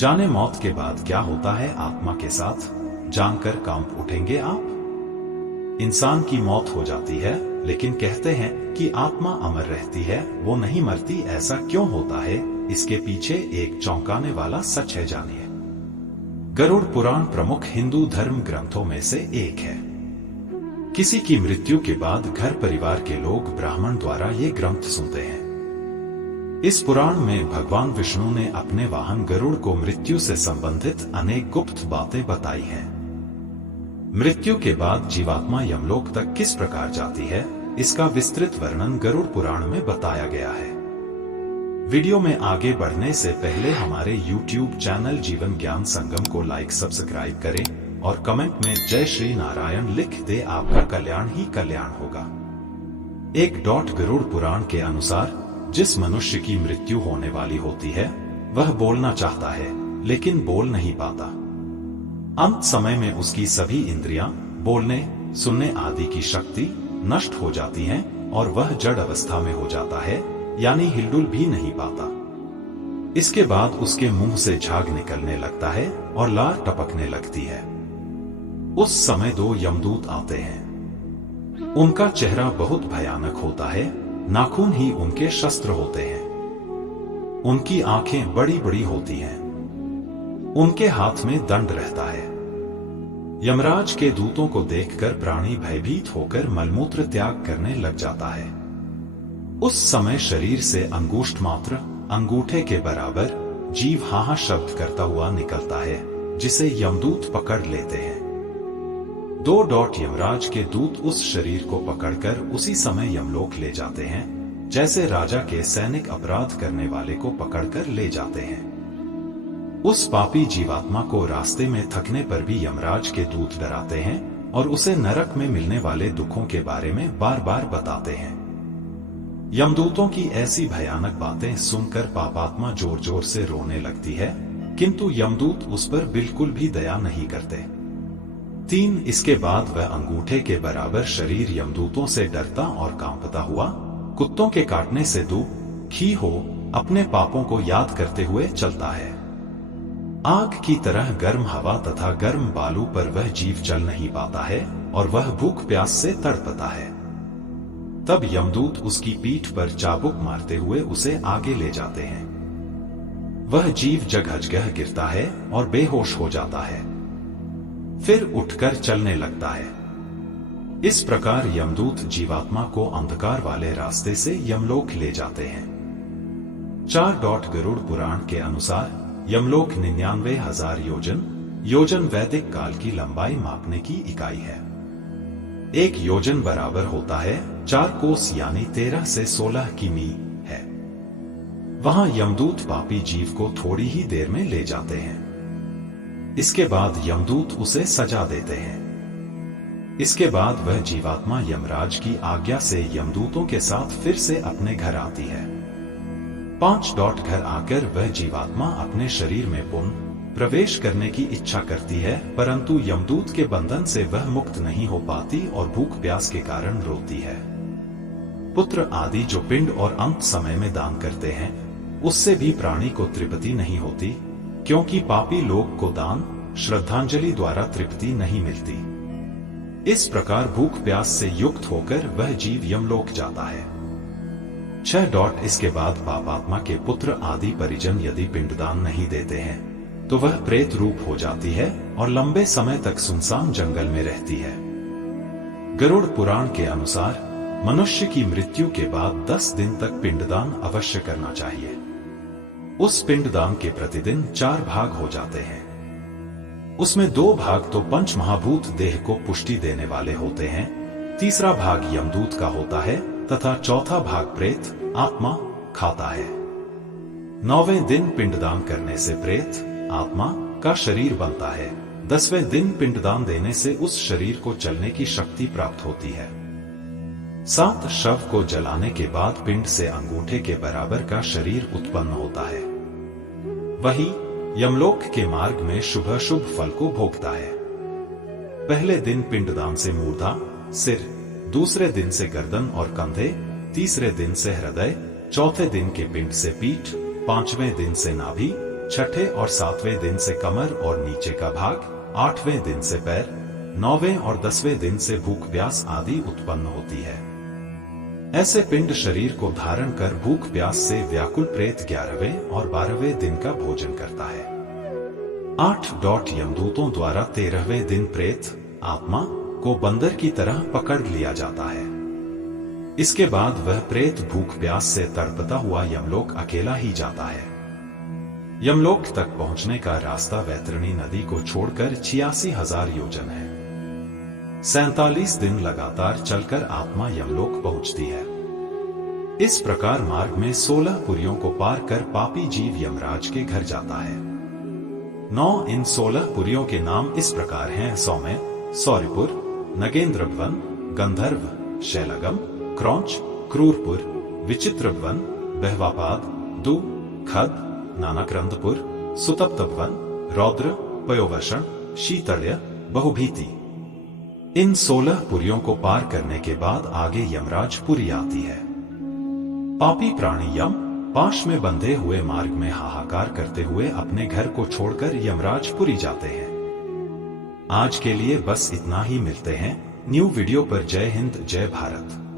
जाने मौत के बाद क्या होता है आत्मा के साथ, जानकर कांप उठेंगे आप। इंसान की मौत हो जाती है, लेकिन कहते हैं कि आत्मा अमर रहती है, वो नहीं मरती। ऐसा क्यों होता है? इसके पीछे एक चौंकाने वाला सच है, जानिए। गरुड़ पुराण प्रमुख हिंदू धर्म ग्रंथों में से एक है। किसी की मृत्यु के बाद घर परिवार के लोग ब्राह्मण द्वारा ये ग्रंथ सुनते हैं। इस पुराण में भगवान विष्णु ने अपने वाहन गरुड़ को मृत्यु से संबंधित अनेक गुप्त बातें बताई हैं। मृत्यु के बाद जीवात्मा यमलोक तक किस प्रकार जाती है, इसका विस्तृत वर्णन गरुड़ पुराण में बताया गया है। वीडियो में आगे बढ़ने से पहले हमारे YouTube चैनल जीवन ज्ञान संगम को लाइक सब्सक्राइब करें और कमेंट में जय श्री नारायण लिख दे, आपका कल्याण ही कल्याण होगा। गरुड़ पुराण के अनुसार जिस मनुष्य की मृत्यु होने वाली होती है वह बोलना चाहता है, लेकिन बोल नहीं पाता। अंत समय में उसकी सभी इंद्रियां, बोलने, सुनने आदि की शक्ति नष्ट हो जाती हैं और वह जड़ अवस्था में हो जाता है, यानी हिलडुल भी नहीं पाता। इसके बाद उसके मुंह से झाग निकलने लगता है और लार टपकने लगती है। उस समय 2 यमदूत आते हैं। उनका चेहरा बहुत भयानक होता है, नाखून ही उनके शस्त्र होते हैं। उनकी आंखें बड़ी बड़ी होती हैं। उनके हाथ में दंड रहता है। यमराज के दूतों को देखकर प्राणी भयभीत होकर मलमूत्र त्याग करने लग जाता है। उस समय शरीर से अंगुष्ठ मात्र, अंगूठे के बराबर जीव हाहा शब्द करता हुआ निकलता है, जिसे यमदूत पकड़ लेते हैं। 2 यमराज के दूत उस शरीर को पकड़कर उसी समय यमलोक ले जाते हैं, जैसे राजा के सैनिक अपराध करने वाले को पकड़कर ले जाते हैं। उस पापी जीवात्मा को रास्ते में थकने पर भी यमराज के दूत डराते हैं और उसे नरक में मिलने वाले दुखों के बारे में बार बार बताते हैं। यमदूतों की ऐसी भयानक बातें सुनकर पापात्मा जोर जोर से रोने लगती है, किंतु यमदूत उस पर बिल्कुल भी दया नहीं करते। 3 इसके बाद वह अंगूठे के बराबर शरीर यमदूतों से डरता और कांपता हुआ, कुत्तों के काटने से दुखी हो, अपने पापों को याद करते हुए चलता है। आग की तरह गर्म हवा तथा गर्म बालू पर वह जीव चल नहीं पाता है और वह भूख प्यास से तड़पता है। तब यमदूत उसकी पीठ पर चाबुक मारते हुए उसे आगे ले जाते हैं। वह जीव जगह गिरता है और बेहोश हो जाता है, फिर उठकर चलने लगता है। इस प्रकार यमदूत जीवात्मा को अंधकार वाले रास्ते से यमलोक ले जाते हैं। 4 गरुड़ पुराण के अनुसार यमलोक 99,000 योजन वैदिक काल की लंबाई मापने की इकाई है। 1 योजन बराबर होता है 4 कोस, यानी 13 से 16 किमी है। वहां यमदूत पापी जीव को थोड़ी ही देर में ले जाते हैं। इसके बाद यमदूत उसे सजा देते हैं। इसके बाद वह जीवात्मा यमराज की आज्ञा से यमदूतों के साथ फिर से अपने घर आती है। 5 घर आकर वह जीवात्मा अपने शरीर में पुनः प्रवेश करने की इच्छा करती है, परंतु यमदूत के बंधन से वह मुक्त नहीं हो पाती और भूख प्यास के कारण रोती है। पुत्र आदि जो पिंड और अंत समय में दान करते हैं, उससे भी प्राणी को तृप्ति नहीं होती, क्योंकि पापी लोग को दान श्रद्धांजलि द्वारा तृप्ति नहीं मिलती। इस प्रकार भूख प्यास से युक्त होकर वह जीव यमलोक जाता है। 6 इसके बाद पापात्मा के पुत्र आदि परिजन यदि पिंडदान नहीं देते हैं तो वह प्रेत रूप हो जाती है और लंबे समय तक सुनसान जंगल में रहती है। गरुड़ पुराण के अनुसार मनुष्य की मृत्यु के बाद 10 दिन तक पिंडदान अवश्य करना चाहिए। उस पिंडदान के प्रतिदिन 4 भाग हो जाते हैं। उसमें 2 भाग तो पंच महाभूत देह को पुष्टि देने वाले होते हैं, तीसरा भाग यमदूत का होता है तथा चौथा भाग प्रेत आत्मा खाता है। 9वें दिन पिंडदान करने से प्रेत आत्मा का शरीर बनता है। 10वें दिन पिंडदान देने से उस शरीर को चलने की शक्ति प्राप्त होती है। 7 शव को जलाने के बाद पिंड से अंगूठे के बराबर का शरीर उत्पन्न होता है। वही यमलोक के मार्ग में शुभ फल को भोगता है। पहले दिन पिंडदान से मूर्धा, सिर, दूसरे दिन से गर्दन और कंधे, तीसरे दिन से हृदय, चौथे दिन के पिंड से पीठ, 5वें दिन से नाभि, छठे और सातवें दिन से कमर और नीचे का भाग, 8वें दिन से पैर, 9वें और 10वें दिन से भूख प्यास आदि उत्पन्न होती है। ऐसे पिंड शरीर को धारण कर भूख प्यास से व्याकुल प्रेत 11वें और 12वें दिन का भोजन करता है। 8 यमदूतों द्वारा 13वें दिन प्रेत आत्मा को बंदर की तरह पकड़ लिया जाता है। इसके बाद वह प्रेत भूख प्यास से तड़पता हुआ यमलोक अकेला ही जाता है। यमलोक तक पहुंचने का रास्ता वैतरणी नदी को छोड़कर 86,000 योजन है। 47 दिन लगातार चलकर आत्मा यमलोक पहुंचती है। इस प्रकार मार्ग में 16 पुरियों को पार कर पापी जीव यमराज के घर जाता है। 9 इन 16 पुरियों के नाम इस प्रकार हैं: सौम्य, सौरिपुर, नगेंद्रभवन, गंधर्व, शैलगम, क्रौंच, क्रूरपुर, विचित्रभवन, बहवापाद, दु, खद, नानाक्रंदपुर, सुतप्तभवन, रौद्र, पयोवशण, शीतल्य, बहुभीति। इन 16 पुरियों को पार करने के बाद आगे यमराज पुरी आती है। पापी प्राणी यम पाश में बंधे हुए मार्ग में हाहाकार करते हुए अपने घर को छोड़कर यमराज पुरी जाते हैं। आज के लिए बस इतना ही। मिलते हैं न्यू वीडियो पर। जय हिंद, जय भारत।